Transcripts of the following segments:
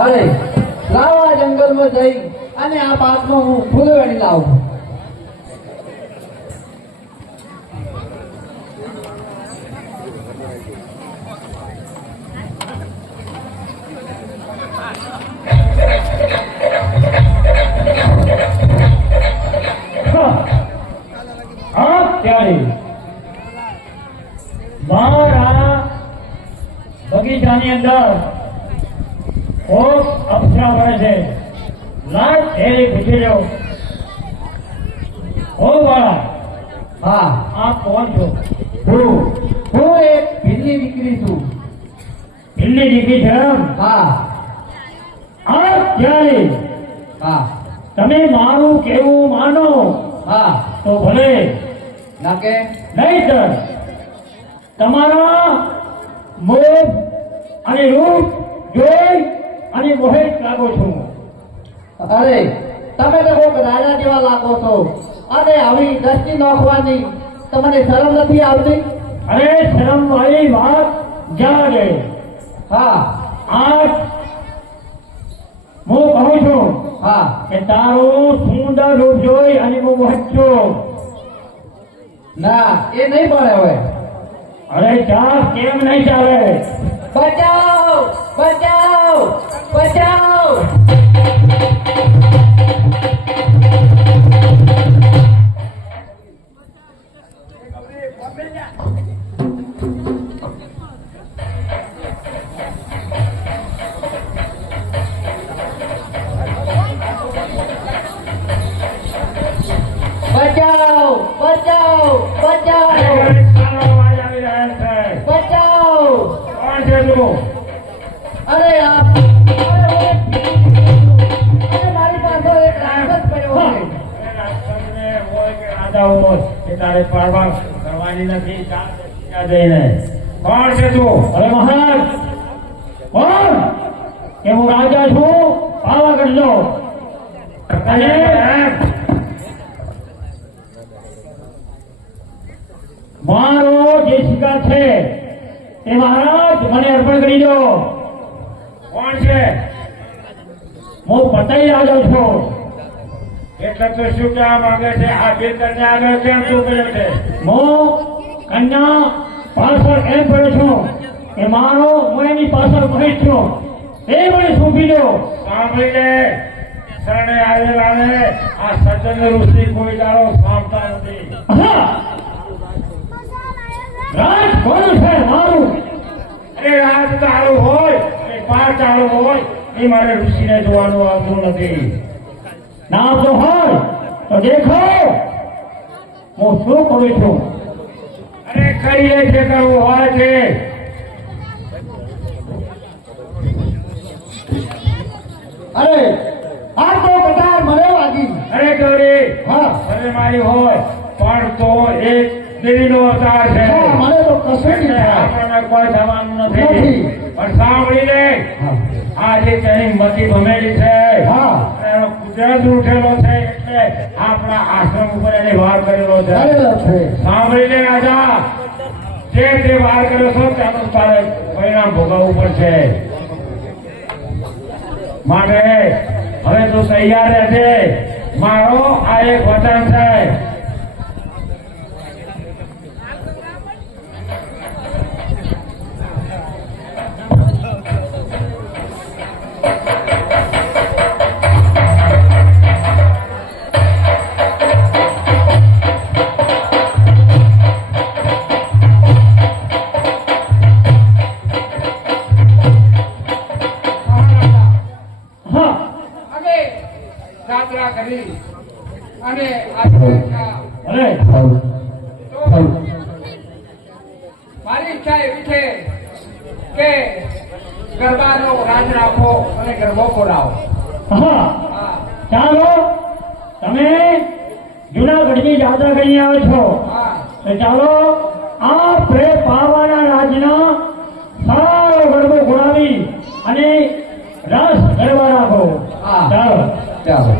અરે લાવો આ જંગલમાં જઈ અને આ પાકમાં હું ફૂલવેણી લાવું. બગીચાની અંદર અપ્સરા ભરે છે. લાજ ઢેરી પૂછી લો. ઓ વાળા, હા, આપ કોણ છો? હું એક ભીલની દીકરી છું. ભીલની દીકરી છે એમ? હા. આપ ત્યારે હા. તમે મારું કેવું માનો હા તો ભલે, ના કે નહીંતર તમારા મોહ અને રૂપ જોઈ અને મોહિત લાગો છું. અરે તમે તો કોઈક રાજા જેવા લાગો છો અને આવી દ્રષ્ટિ નોખવાની તમને શરમ નથી આવતી? અરે શરમ વાળી વાત જાણે. હા. આજ હું કહું છું હા કે તારું સુંદર રૂપ જોઈ અને હું મોહિત છું. ના, એ નહીં પડે હવે. અરે ચા કેમ નહીં ચાલે? બચાવ બચાવ બચાવ! બચાવ બચાવ બચાવ અવાજ આવી રહ્યા છે. બચાવ! કોણ છે તું? અરે આપ મારી પાસે એક રાક્ષસ પડ્યો છે. એ રાક્ષસને હોય કે રાજા હોય એ તારે પારવા કરવાની નથી. ત્યાં જઈને કોણ છે તું? અરે મહારાજ, કોણ કે હું રાજા છું પાવાગઢનો. અને મારો જે શિકાર છે તે મહારાજ મને અર્પણ કરી દો. કોણ છે? હું પતાઈ રાજા છું. એટલે તો શું કહેવા માંગે છે? આ બે કન્યા આગળ કેમ શું કર્યો છે? હું કન્યા પાછળ એમ પડ્યો છું કે મારો હું એની પાછળ મોહિત છું. એ મને સોંપી દો. સાંભળી લે, શરણે આવેલાને આ સજ્જન ઋષિ કોઈ દાડો સાંભળતા નથી. રાજ કોનું છે? મારું. અરે રાજ તારું હોય એ પાર ચાલુ હોય એ મારે ઋષિને જોવાનું આવતું નથી. નામ તો હોય તો દેખો હું શું કરું છું. અરે કઈ જે કરવું હોય છે. અરે આ તો કટાર મને વાગી. અરે ગૌરી, હા. અરે મારી હોય પણ તો એક દેવીનો અવતાર છે. હા, મને તો કશું નહીં થાય. આપણને કોઈ થવાનું નથી. નથી. પણ સાંભળી લે, હા. આ જે તેની મતી ભમેલી છે, હા. એનો કુદરત ઉઠેલો છે એટલે આપણા આશ્રમ ઉપર એને વાર કરેલો છે. કરેલો છે. સાંભળી લે રાજા, જે તે વાર કર્યો છો તેનું તારે પરિણામ ભોગવવું પડશે. માટે હવે તું તૈયાર રહેજે. મારો આ એક વચન છે. યાત્રા કરી અને મારી ઈચ્છા એવી છે કે ગરબાનો રાજ રાખો અને ગરબો ખોરાવો. ચાલો, તમે જુનાગઢની યાત્રા કરી આવો છો તો ચાલો આપણે પાવાના રાજના સારો ગરબો ખોરાવી અને રસ ગરબા રાખો. ચાલો ચાલો.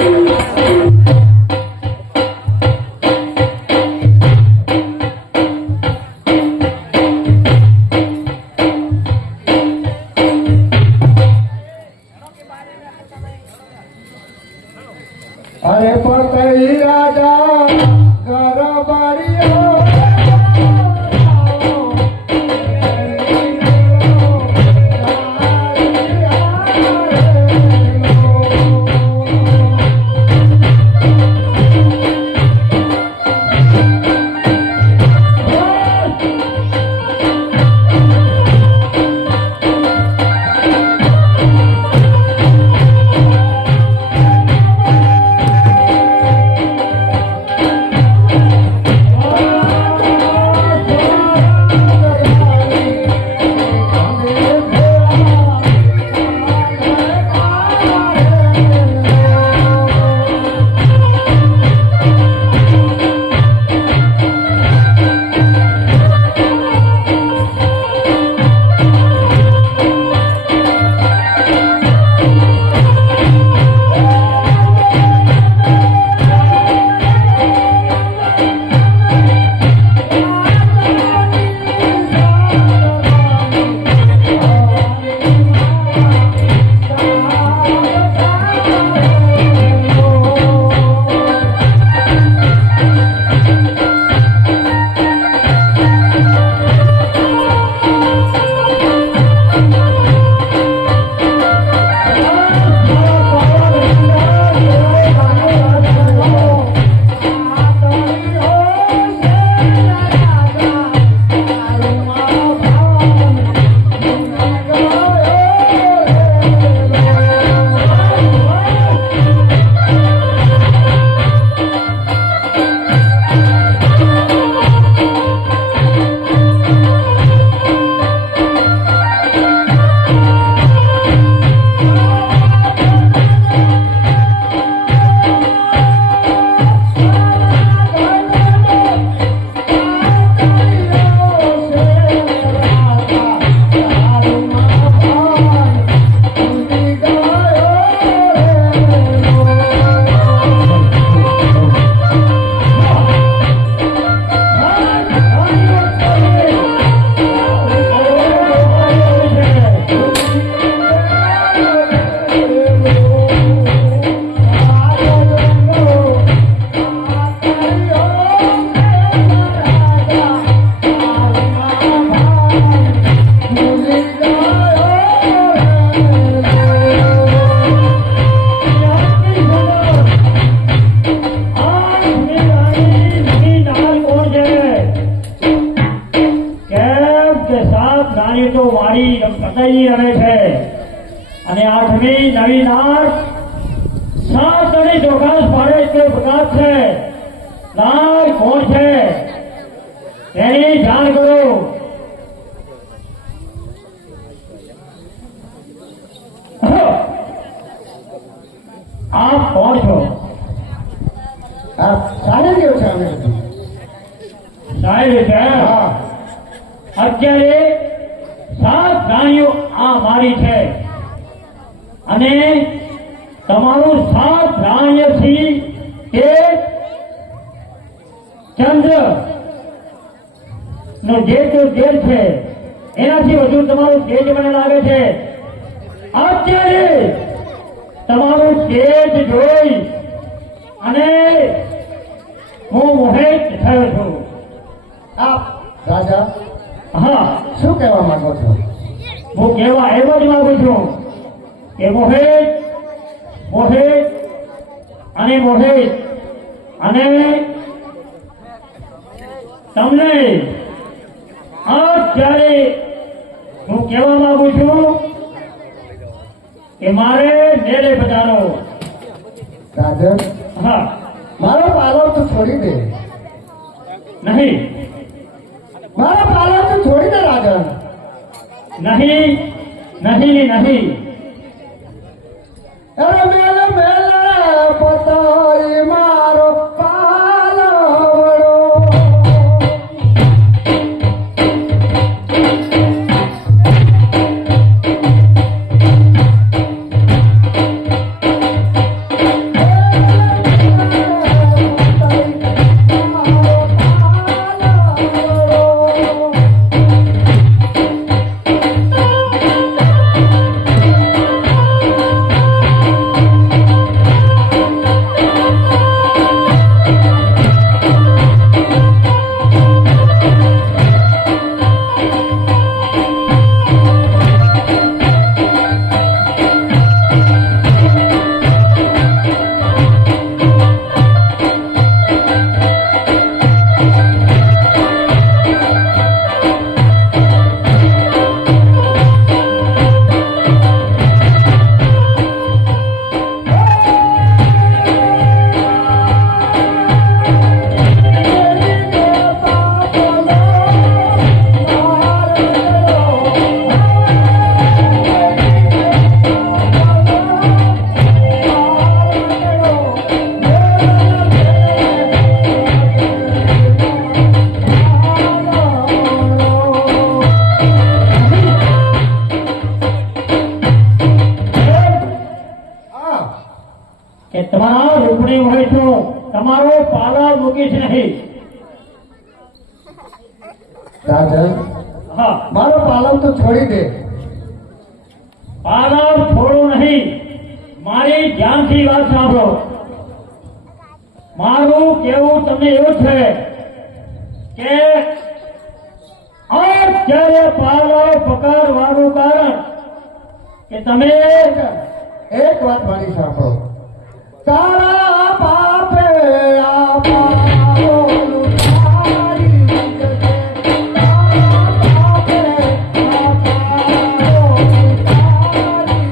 Thank you. અરે પતઈ રાજા ગરબડિયો પતાઈ રહે છે અને આઠમી નવી નાટ સાત અને ચોખાસ પાડે તે પ્રકાશ છે લાલ કોણ છે તેની જાણ કરો. આપ કોણ છો? સાહેબ છે અમે સાહેબ છે. અત્યારે સાત રાણીઓ આ મારી છે અને તમારું સાત રાણીઓથી એ ચંદ્ર નો જે તેજ છે એનાથી વધુ તમારું તેજ મને લાગે છે. અત્યારે તમારું તેજ જોઈ અને હું મોહિત થયો છું. આપ રાજા હા, શું કહેવા માંગો છો? હું કહેવા એવો જ માંગુ છું કે મોહિત મોહિત અને મોહિત અને તમને અત્યારે હું કહેવા માંગુ છું કે મારે મેળે બધાનો. રાજન હા, મારો પાલવ તો છોડી દે. નહીં મારો પાલવ તો છોડી દે રાજન. નહીં નહીં નહીં. અરે મેલે મેલે પતાઈ મારો પાલવડો. કે તમારા રૂપણી હોય છું તમારો પાલવ મૂકીશ નહીં. રાજન, હા, મારો પાલવ તો છોડી દે. પાલવ છોડું નહીં. મારી ધ્યાનથી વાત સાંભળો. મારું કેવું તમને એવું છે કે અત્યારે પાલવ પકડવાનું કારણ કે તમે એક વાત મારી સાંભળો. તારા બાપે આ પાલો લૂંટાઈ જશે. તારા બાપે આ પાલો લૂંટાઈ જશે.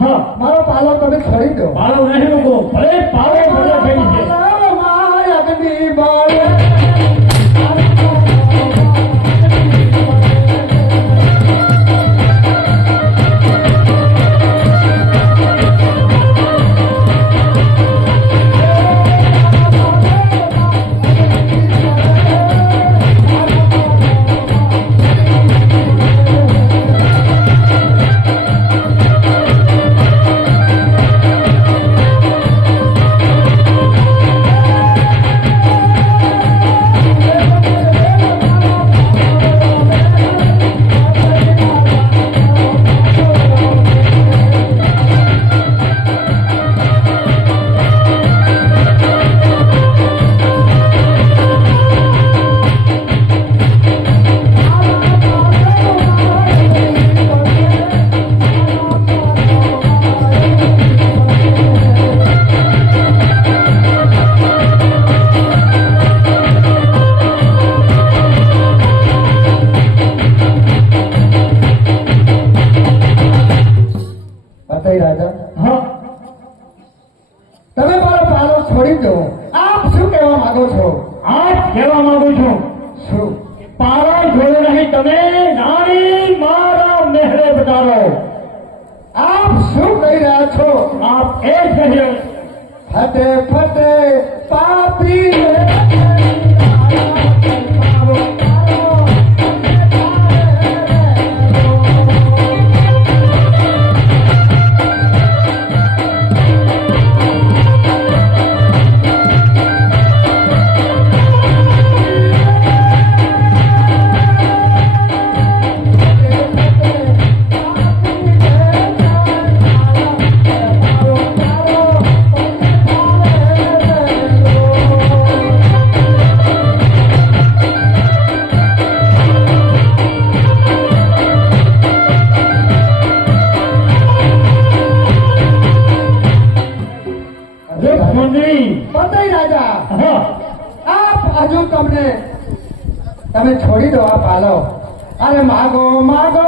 હા, મારો પાલો તમે છોડી દો. પાલવ નહીં મૂકો. ભલે પાલવ ભલે થઈ છે. રાજા, હા, તમે મારો પાલો છોડી દો. આપ શું કહેવા માંગો છો? આ જ કહેવા માંગુ છું. શું? પાલવ જોડે નહીં. તમે નાની મારા મહેરે બતાવો. આપ શું કહી રહ્યા છો? આપ એ કહ્યું ફટે ફટે પાપી તમે છોડી દો આ પાલો. અરે માગો માગો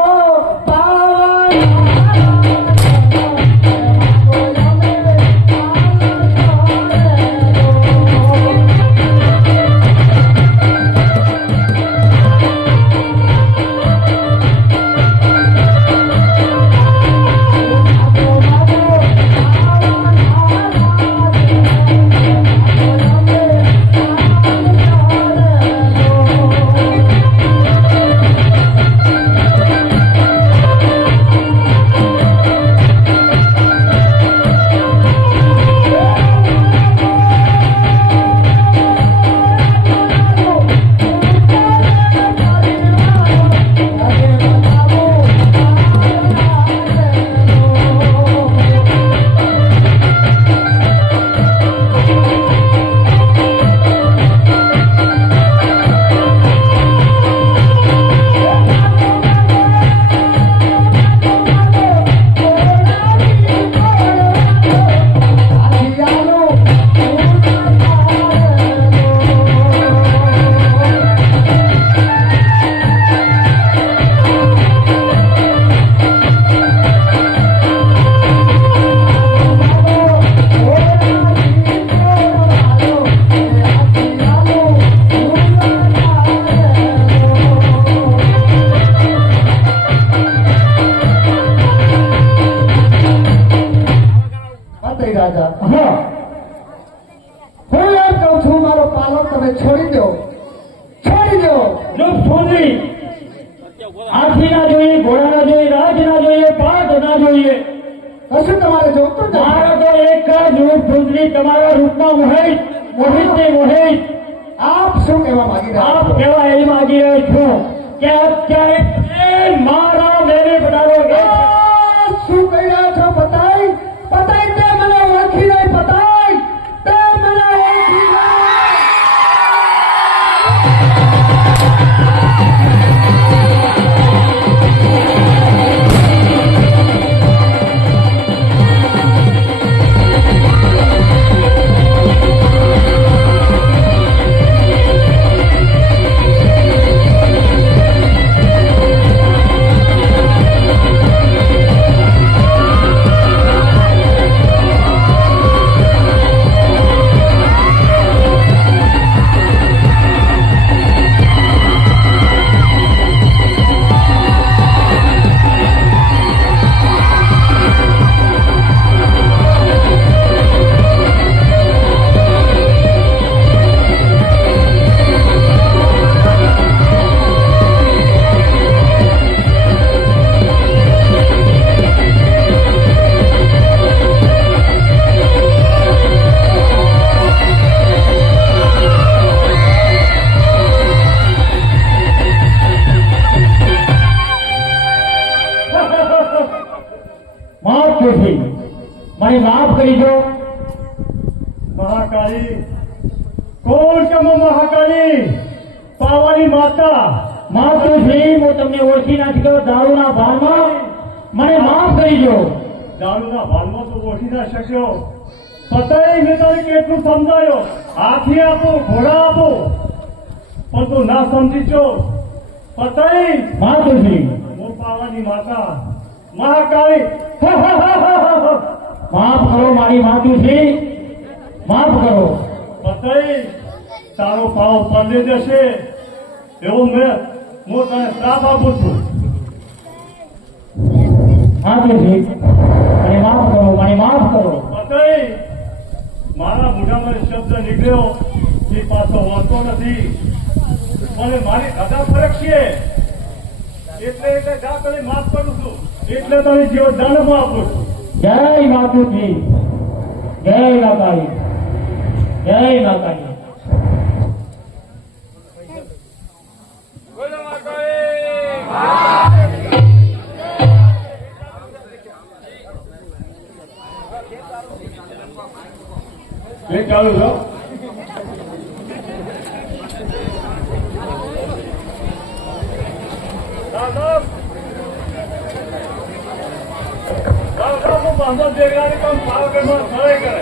પાલો તમે છોડી દો, છોડી દો. ચૂપ સુંદરી, હાથી ના જોઈએ, ઘોડા ના જોઈએ, રાજ ના જોઈએ, પાદ ના જોઈએ. કશું તમારે જોતું જ નથી. મારો તો એક જ રૂપ સુંદરી, તમારા રૂપમાં મોહિત, મોહિત ને મોહિત. આપ શું કહેવા માંગી રહ્યા આપ છો? કેવા એ માંગી રહ્યો છું કે અત્યારે તમે મારા મેરે પધારો. શું કહી રહ્યા છો? પતાઈ પતાઈ તે મને ઓળખી નહીં. પતાઈ તે મને ઓળખી નહીં. માફ કરશી, મને માફ કરી દો. મહાકાળી, કોણ છે હું? મહાકાળી, પાવાની માતા. માફ કરશી, હું તમને ઓળખી ના શક્યો દારૂના ભાનમાં. મને માફ કરી દો. દારૂના ભાનમાં તો ઓળખી ના શક્યો. પતાઈ મેં તને કેટલું સમજાયો, હાથી આપો, ઘોડા આપો, પણ તું ના સમજી છો. પતાઈ, માફ કરશી, હું પાવાની માતા મહાકાળી. માફ કરો મારી માતુશ્રી, માફ કરો. પતાઈ, તારો પાવ પંદે જશે એવું હું તને શ્રાપ આપું છું. માતુશ્રી, મને માફ કરો, મને માફ કરો. પતાઈ, મારા મોઢામાં શબ્દ નીકળ્યો એ પાછો વળતો નથી. મને મારી અદા ફરક છે એટલે જા તને માફ કરું છું, એટલે તને જીવ દાનમાં આપું છું. જય માતુશ્રી, જય માતાજી, જય માતાજી. એ ચાલુ છો. બાંધો દેવડાની પણ પાવાગઢમાં સહાય કરે.